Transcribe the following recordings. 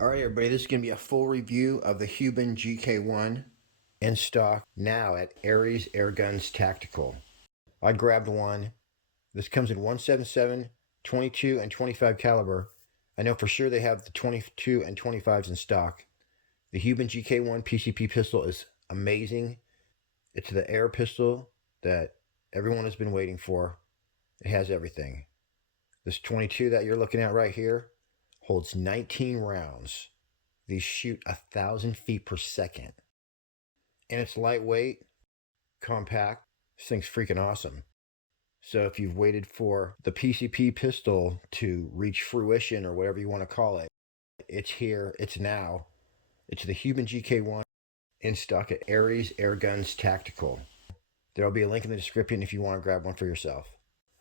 Alright everybody, this is going to be a full review of the Huben GK1 in stock now at Aries Airguns Tactical. I grabbed one. This comes in 177, 22, and 25 caliber. I know for sure they have the 22 and 25s in stock. The Huben GK1 PCP pistol is amazing. It's the air pistol that everyone has been waiting for. It has everything. This 22 that you're looking at right here holds 19 rounds. These shoot 1,000 feet per second. And it's lightweight, compact. This thing's freaking awesome. So if you've waited for the PCP pistol to reach fruition, or whatever you want to call it, it's here, it's now. It's the Huben GK1 in stock at Aries Airguns Tactical. There'll be a link in the description if you want to grab one for yourself.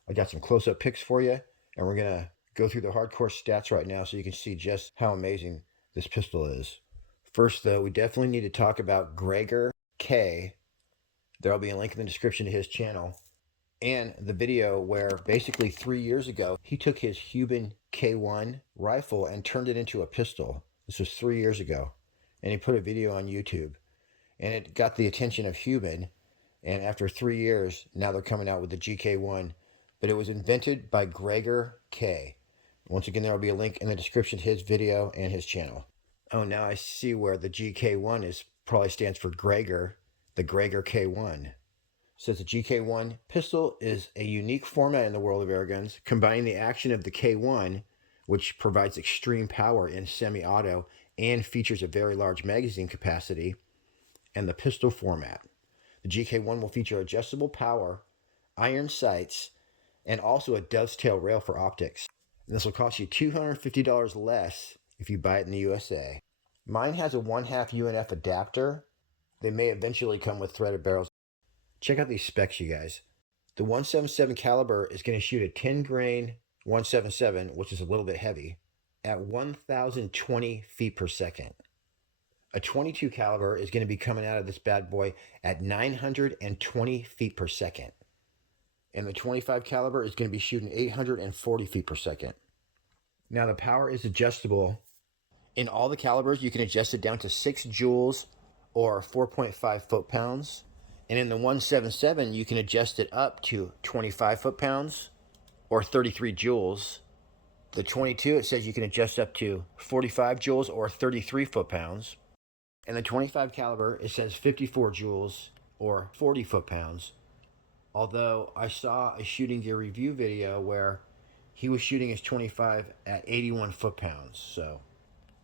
I got some close-up pics for you, and we're going to go through the hardcore stats right now so you can see just how amazing this pistol is. First, though, we definitely need to talk about Gregor K. There'll be a link in the description to his channel and the video where basically 3 years ago he took his Huben K1 rifle and turned it into a pistol. This was 3 years ago, and he put a video on YouTube, and it got the attention of Huben. And after 3 years, now they're coming out with the GK1, but it was invented by Gregor K. Once again, there will be a link in the description to his video and his channel. Oh, now I see where the GK1 is probably stands for Gregor, the Gregor K1. It says the GK1 pistol is a unique format in the world of airguns, combining the action of the K1, which provides extreme power in semi-auto and features a very large magazine capacity, and the pistol format. The GK1 will feature adjustable power, iron sights, and also a dovetail rail for optics. And this will cost you $250 less if you buy it in the USA. Mine has a 1/2 UNF adapter. They may eventually come with threaded barrels. Check out these specs, you guys. The 177 caliber is going to shoot a 10 grain 177, which is a little bit heavy, at 1,020 feet per second. A 22 caliber is going to be coming out of this bad boy at 920 feet per second. And the 25 caliber is going to be shooting 840 feet per second. Now the power is adjustable. In all the calibers, you can adjust it down to 6 joules or 4.5 foot-pounds. And in the 177, you can adjust it up to 25 foot-pounds or 33 joules. The 22, it says you can adjust up to 45 joules or 33 foot-pounds. And the 25 caliber, it says 54 joules or 40 foot-pounds. Although I saw a shooting gear review video where he was shooting his 25 at 81 foot-pounds. So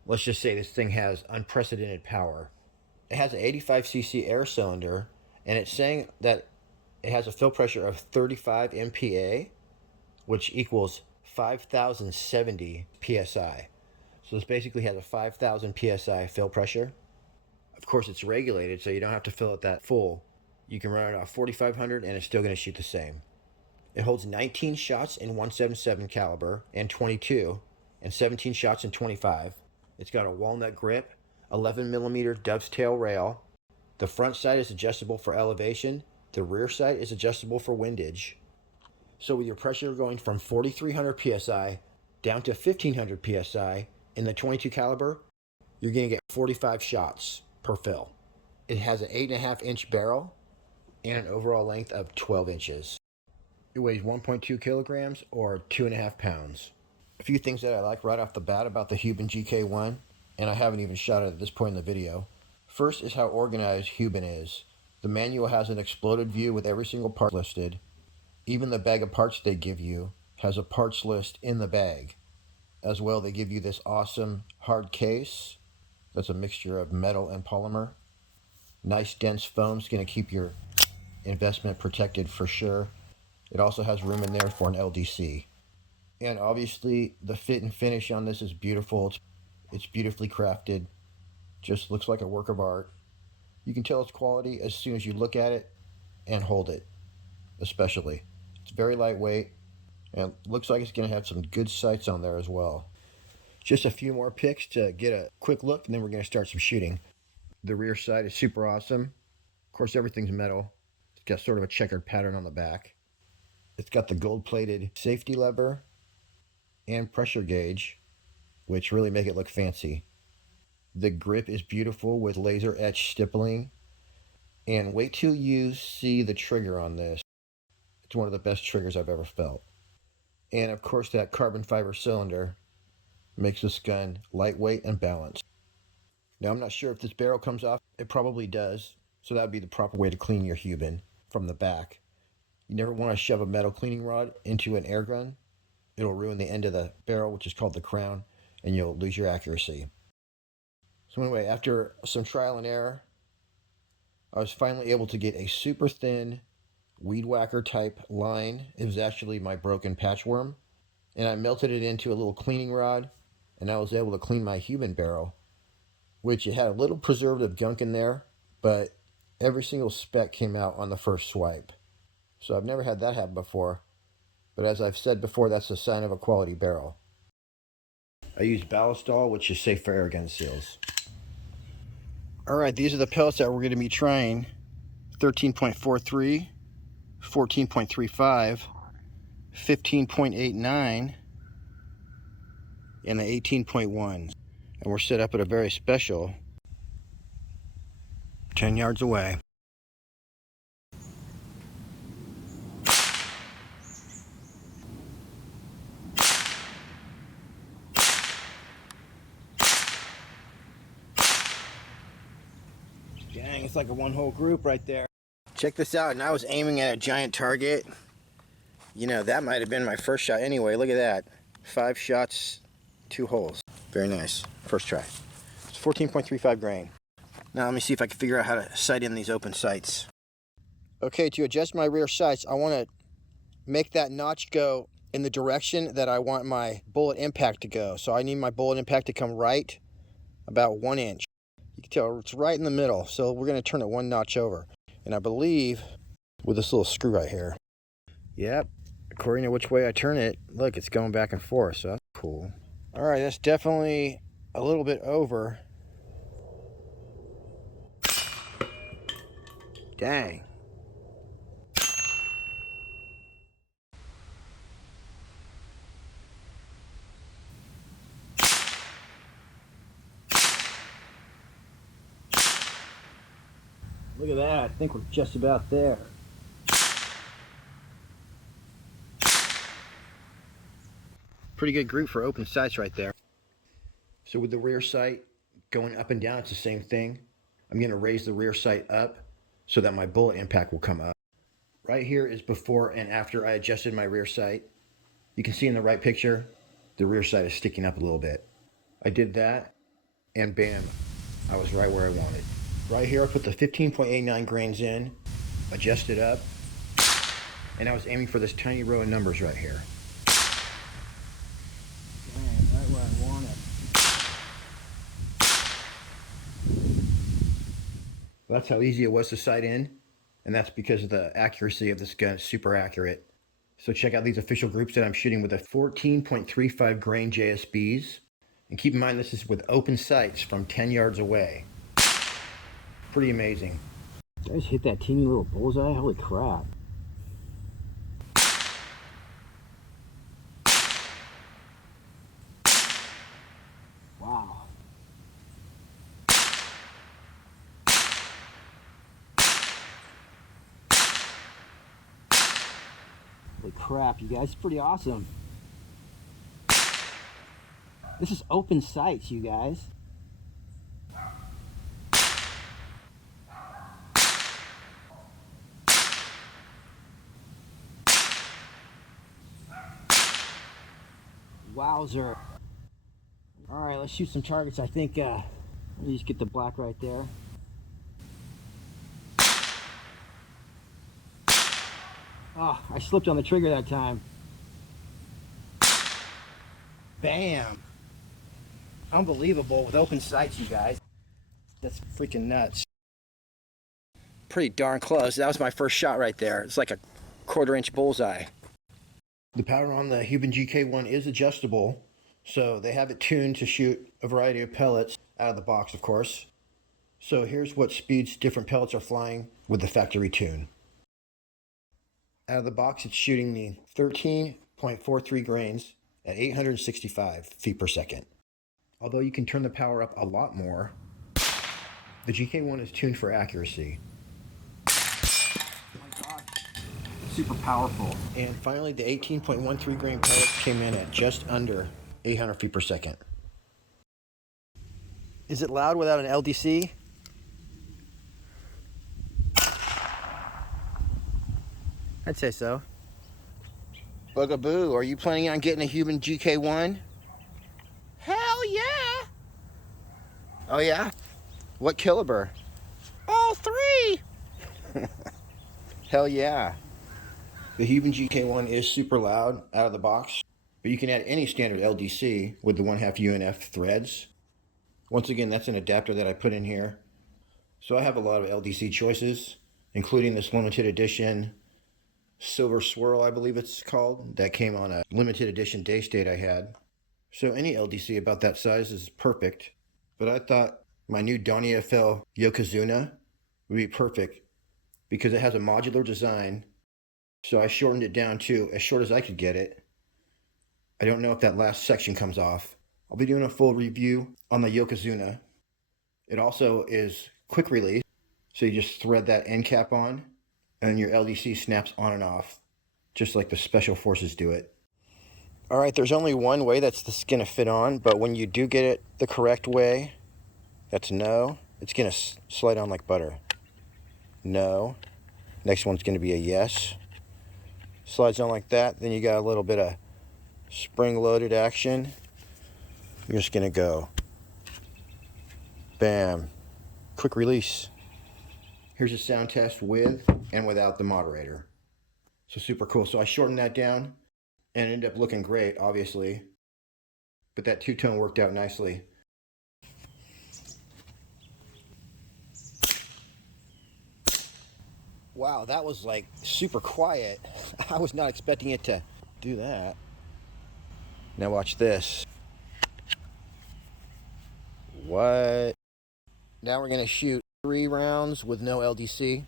let's just say this thing has unprecedented power. It has an 85cc air cylinder, and it's saying that it has a fill pressure of 35 MPa, which equals 5,070 psi. So this basically has a 5,000 psi fill pressure. Of course, it's regulated, so you don't have to fill it that full. You can run it off 4,500 and it's still going to shoot the same. It holds 19 shots in 177 caliber and 22, and 17 shots in 25. It's got a walnut grip, 11 millimeter dovetail rail. The front sight is adjustable for elevation. The rear sight is adjustable for windage. So with your pressure going from 4,300 psi down to 1,500 psi in the 22 caliber, you're going to get 45 shots per fill. It has an 8.5 inch barrel and an overall length of 12 inches. It weighs 1.2 kilograms or 2.5 pounds. A few things that I like right off the bat about the Huben GK1, and I haven't even shot it at this point in the video. First is how organized Huben is. The manual has an exploded view with every single part listed. Even the bag of parts they give you has a parts list in the bag. As well, they give you this awesome hard case that's a mixture of metal and polymer. Nice dense foam is going to keep your investment protected for sure. It also has room in there for an LDC. And obviously the fit and finish on this is beautiful. It's beautifully crafted. Just looks like a work of art. You can tell its quality as soon as you look at it and hold it, especially. It's very lightweight and looks like it's going to have some good sights on there as well. Just a few more pics to get a quick look, and then we're going to start some shooting. The rear sight is super awesome. Of course, everything's metal. It's got sort of a checkered pattern on the back. It's got the gold-plated safety lever and pressure gauge, which really make it look fancy. The grip is beautiful with laser etched stippling. And wait till you see the trigger on this. It's one of the best triggers I've ever felt. And of course, that carbon fiber cylinder makes this gun lightweight and balanced. Now, I'm not sure if this barrel comes off. It probably does. So that would be the proper way to clean your Huben from the back. You never want to shove a metal cleaning rod into an air gun. It'll ruin the end of the barrel, which is called the crown, and you'll lose your accuracy. So anyway, after some trial and error, I was finally able to get a super thin weed whacker type line. It was actually my broken patchworm. And I melted it into a little cleaning rod, and I was able to clean my Huben barrel, which it had a little preservative gunk in there, but every single speck came out on the first swipe. So I've never had that happen before, but as I've said before, that's a sign of a quality barrel. I use Ballistol, which is safe for air gun seals. Alright, these are the pellets that we're going to be trying. 13.43, 14.35, 15.89, and the 18.1. And we're set up at a very special 10 yards away. Dang, it's like a one whole group right there. Check this out, and I was aiming at a giant target. You know, that might have been my first shot anyway. Look at that. 5 shots, 2 holes. Very nice. First try. It's 14.35 grain. Now let me see if I can figure out how to sight in these open sights. Okay, to adjust my rear sights, I want to make that notch go in the direction that I want my bullet impact to go. So I need my bullet impact to come right about 1 inch. You can tell it's right in the middle, so we're going to turn it 1 notch over. And I believe with this little screw right here. Yep, according to which way I turn it, look, it's going back and forth, so that's cool. All right, that's definitely a little bit over. Dang. Look at that, I think we're just about there. Pretty good group for open sights right there. So with the rear sight going up and down, it's the same thing. I'm going to raise the rear sight up so that my bullet impact will come up. Right here is before and after I adjusted my rear sight. You can see in the right picture, the rear sight is sticking up a little bit. I did that, and bam, I was right where I wanted. Right here, I put the 15.89 grains in, adjusted up, and I was aiming for this tiny row of numbers right here. Man, right where I want it. That's how easy it was to sight in, and that's because of the accuracy of this gun. It's super accurate. So check out these official groups that I'm shooting with a 14.35 grain JSBs. And keep in mind, this is with open sights from 10 yards away. Pretty amazing. Did I just hit that teeny little bullseye? Holy crap. Wow. Holy crap, you guys. It's pretty awesome. This is open sights, you guys. Wowzer. Alright, let's shoot some targets. I think, let me just get the black right there. Oh, I slipped on the trigger that time. Bam! Unbelievable with open sights, you guys. That's freaking nuts. Pretty darn close. That was my first shot right there. It's like a 1/4 inch bullseye. The powder on the Huben GK1 is adjustable, so they have it tuned to shoot a variety of pellets out of the box, of course. So here's what speeds different pellets are flying with the factory tune. Out of the box, it's shooting the 13.43 grains at 865 feet per second. Although you can turn the power up a lot more, the GK1 is tuned for accuracy. Oh my God. Super powerful. And finally, the 18.13 grain pellets came in at just under 800 feet per second. Is it loud without an LDC? I'd say so. Bugaboo, are you planning on getting a Huben GK1? Hell yeah! Oh yeah? What caliber? All three! Hell yeah. The Huben GK1 is super loud out of the box, but you can add any standard LDC with the 1/2 UNF threads. Once again, that's an adapter that I put in here. So I have a lot of LDC choices, including this limited edition Silver Swirl, I believe it's called, that came on a limited edition day state I had. So any LDC about that size is perfect, but I thought my new Donnie FL Yokozuna would be perfect because it has a modular design, so I shortened it down to as short as I could get it. I don't know if that last section comes off. I'll be doing a full review on the Yokozuna. It also is quick release, so you just thread that end cap on, and your LDC snaps on and off, just like the Special Forces do it. All right, there's only one way that's this gonna fit on, but when you do get it the correct way, that's no. It's gonna slide on like butter. No. Next one's gonna be a yes. Slides on like that, then you got a little bit of spring-loaded action. You're just gonna go, bam, quick release. Here's a sound test with and without the moderator. So super cool. So I shortened that down and it ended up looking great, obviously. But that two-tone worked out nicely. Wow, that was like super quiet. I was not expecting it to do that. Now watch this. What? Now we're gonna shoot 3 rounds with no LDC.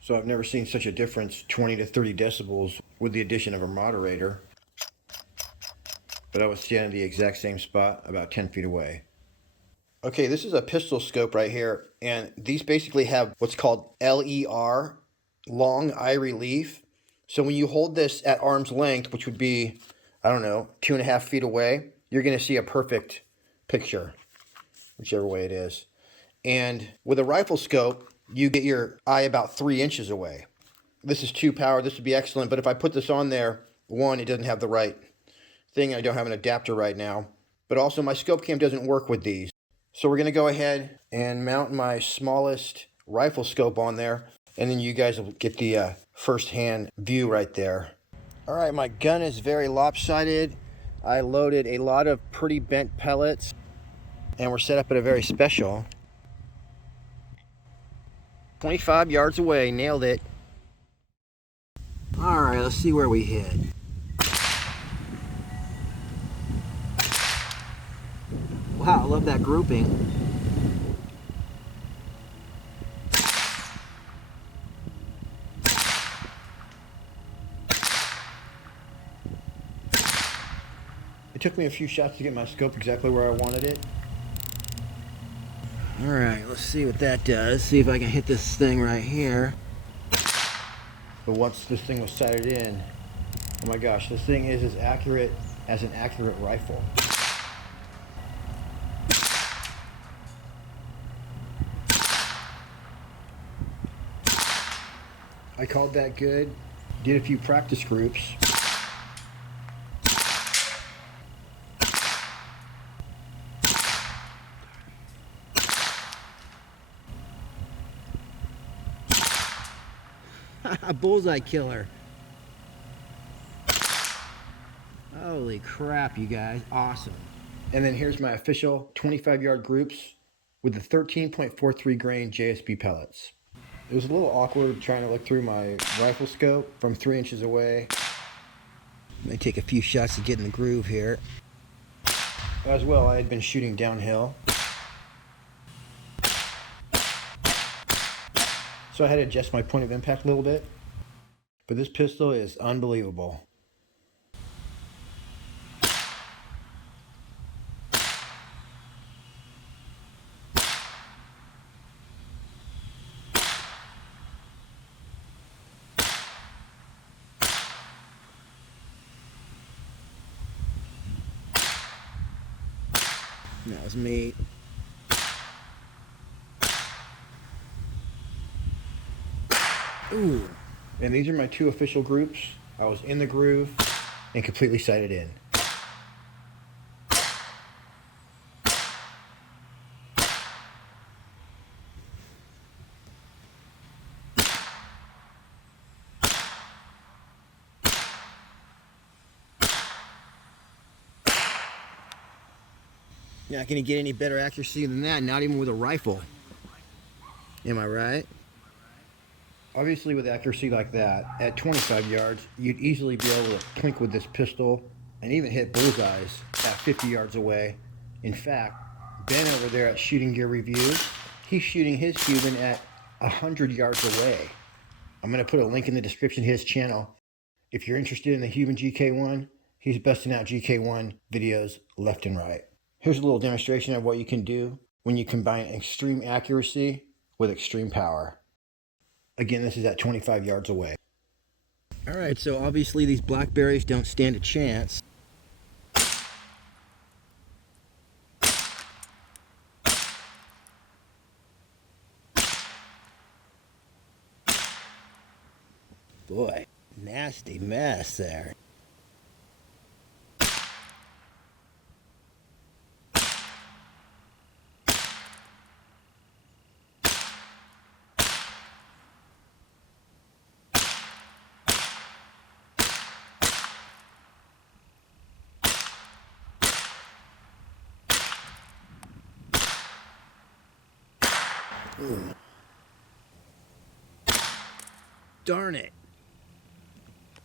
So I've never seen such a difference, 20 to 30 decibels with the addition of a moderator. But I was standing the exact same spot about 10 feet away. Okay, this is a pistol scope right here, and these basically have what's called LER, long eye relief. So when you hold this at arm's length, which would be, I don't know, 2.5 feet away, you're gonna see a perfect picture, whichever way it is. And with a rifle scope, you get your eye about 3 inches away. This is 2 power, this would be excellent, but if I put this on there, one, it doesn't have the right thing, I don't have an adapter right now, but also my scope cam doesn't work with these. So we're gonna go ahead and mount my smallest rifle scope on there, and then you guys will get the first-hand view right there. All right, my gun is very lopsided. I loaded a lot of pretty bent pellets, and we're set up at a very special 25 yards away. Nailed it. All right, let's see where we hit. Wow, I love that grouping. It took me a few shots to get my scope exactly where I wanted it. All right, let's see what that does. See if I can hit this thing right here. But once this thing was sighted in, oh my gosh, this thing is as accurate as an accurate rifle. I called that good, did a few practice groups. Bullseye killer. Holy crap, you guys, awesome. And then here's my official 25-yard groups with the 13.43 grain JSB pellets. It was a little awkward trying to look through my rifle scope from 3 inches away. Let me take a few shots to get in the groove here. As well, I had been shooting downhill, so I had to adjust my point of impact a little bit. But this pistol is unbelievable. That was me. Ooh. And these are my 2 official groups. I was in the groove and completely sighted in. You're not going to get any better accuracy than that, not even with a rifle. Am I right? Obviously, with accuracy like that, at 25 yards, you'd easily be able to clink with this pistol and even hit bullseyes at 50 yards away. In fact, Ben over there at Shooting Gear Review, he's shooting his Huben at 100 yards away. I'm going to put a link in the description to his channel. If you're interested in the Huben GK1, he's busting out GK1 videos left and right. Here's a little demonstration of what you can do when you combine extreme accuracy with extreme power. Again, this is at 25 yards away. All right, so obviously these blackberries don't stand a chance. Boy, nasty mess there. Ooh. Darn it.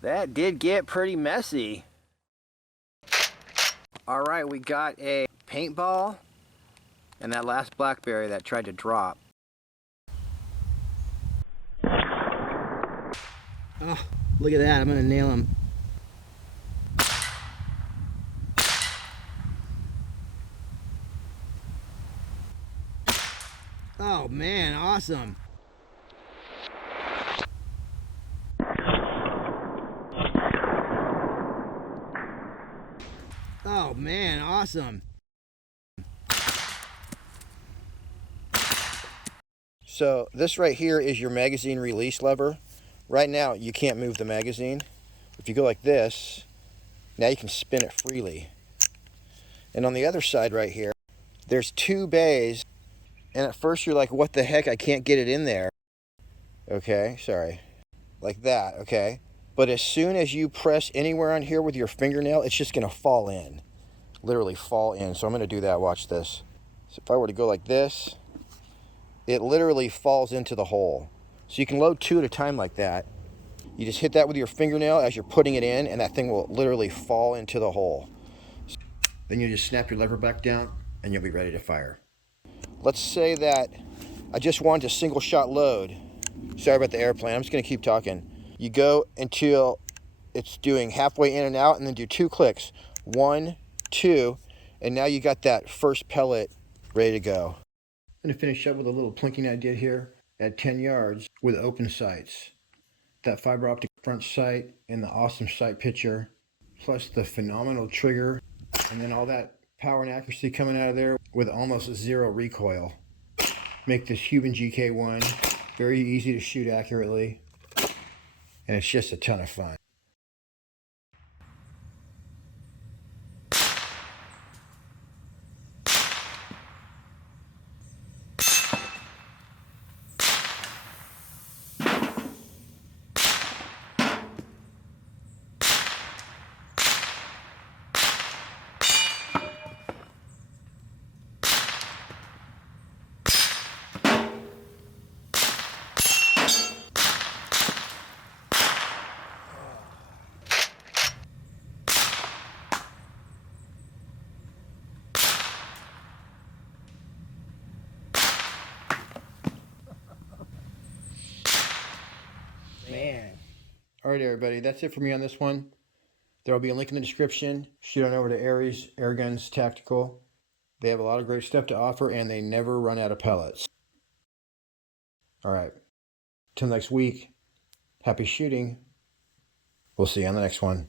That did get pretty messy. All right, we got a paintball and that last blackberry that tried to drop. Oh, look at that. I'm gonna nail him. Oh man, awesome. Oh man, awesome. So this right here is your magazine release lever. Right now you can't move the magazine. If you go like this, now you can spin it freely. And on the other side right here, there's 2 bays. And at first you're like, what the heck, I can't get it in there. Okay, sorry. Like that, okay? But as soon as you press anywhere on here with your fingernail, it's just gonna fall in. Literally fall in. So I'm gonna do that, watch this. So if I were to go like this, it literally falls into the hole. So you can load 2 at a time like that. You just hit that with your fingernail as you're putting it in, and that thing will literally fall into the hole. Then you just snap your lever back down, and you'll be ready to fire. Let's say that I just wanted a single shot load. Sorry about the airplane, I'm just gonna keep talking. You go until it's doing halfway in and out, and then do 2 clicks. 1, 2, and now you got that first pellet ready to go. I'm gonna finish up with a little plinking I did here at 10 yards with open sights. That fiber optic front sight and the awesome sight picture, plus the phenomenal trigger, and then all that power and accuracy coming out of there with almost 0 recoil. Make this Huben GK1 very easy to shoot accurately, and it's just a ton of fun. All right, everybody, that's it for me on this one. There will be a link in the description. Shoot on over to Aries Airguns Tactical. They have a lot of great stuff to offer, and they never run out of pellets. All right. Till next week, happy shooting. We'll see you on the next one.